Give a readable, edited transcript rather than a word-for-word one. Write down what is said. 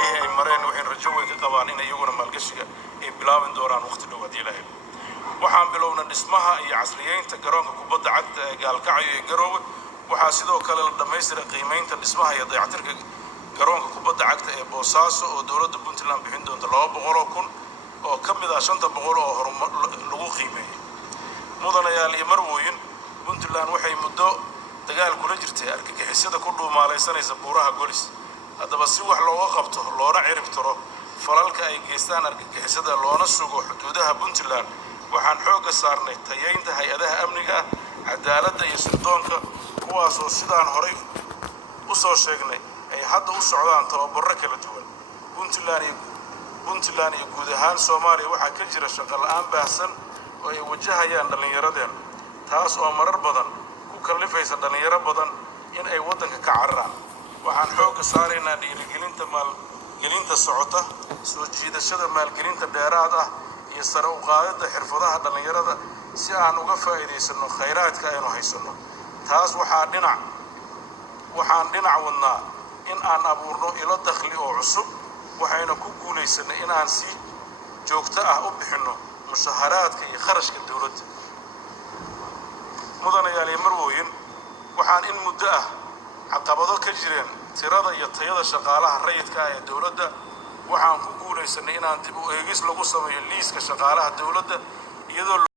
meelihii ay mareen waxay rajo weyn ka qabaan in iyaguna maalgashiga ay bilaabin doonaan waqti dhow haddii la helo. waxaan bilownay dhismaha iyo casriyeynta garoonka kubadda cagta ee Gaalkacyo ee Garowe. waxaa sidoo kale la dhammaystiray qiimeynta dhismaha iyo dayactirka garoonka kubadda cagta ee Boosaaso oo dowladda Puntland bixin doonta 200,000 oo ka mid ah 500 oo horumar lagu qiimeeyay. mudanayaal iyo marwooyin, Puntland waxay muddo dagaal kula jirtay argagixisada ku dhuumaalaysanaysa buuraha Golis. haddaba si wax looga qabto loona cirib tiro falalka ay geystaan argagixisada loona sugo xuduudaha Puntland, waxaan xoogga saarnay tayeynta hay'adaha amniga, cadaaladda iyo sirdoonka, kuwaas oo sidaan horay u soo sheegnay ay hadda u socdaan tababarro kala duwan. Puntland iyo guud ahaan Soomaaliya waxaa ka jira shaqo la'aan baahsan oo ay wajahayaan dhallinyaradeen, taas oo marar badan ku kallifaysa dhallinyaro badan in ay waddanka ka cararaan. waxaan xoogga saaraynaa dhiirigelinta maalgelinta socota, soo jiidashada maalgelinta dheeraad ah iyo sare u qaadidda xirfadaha dhallinyarada si aan uga faa'iidaysano khayraadka aynu haysano. taas waxaan dhinac wadnaa in aan abuurno ilo dakhli oo cusub, waxayna ku guulaysanay in aan si joogto ah u bixinno mushaharaadka iyo kharashka dowladda. mudanayaal iyo marwooyin, waxaan in muddo ah caqabado ka jireen tirada iyo tayada shaqaalaha rayidka ah ee dowladda. waxaan ku guulaysanay inaan dib u eegis lagu sameeyo liiska shaqaalaha dowladda iyadoo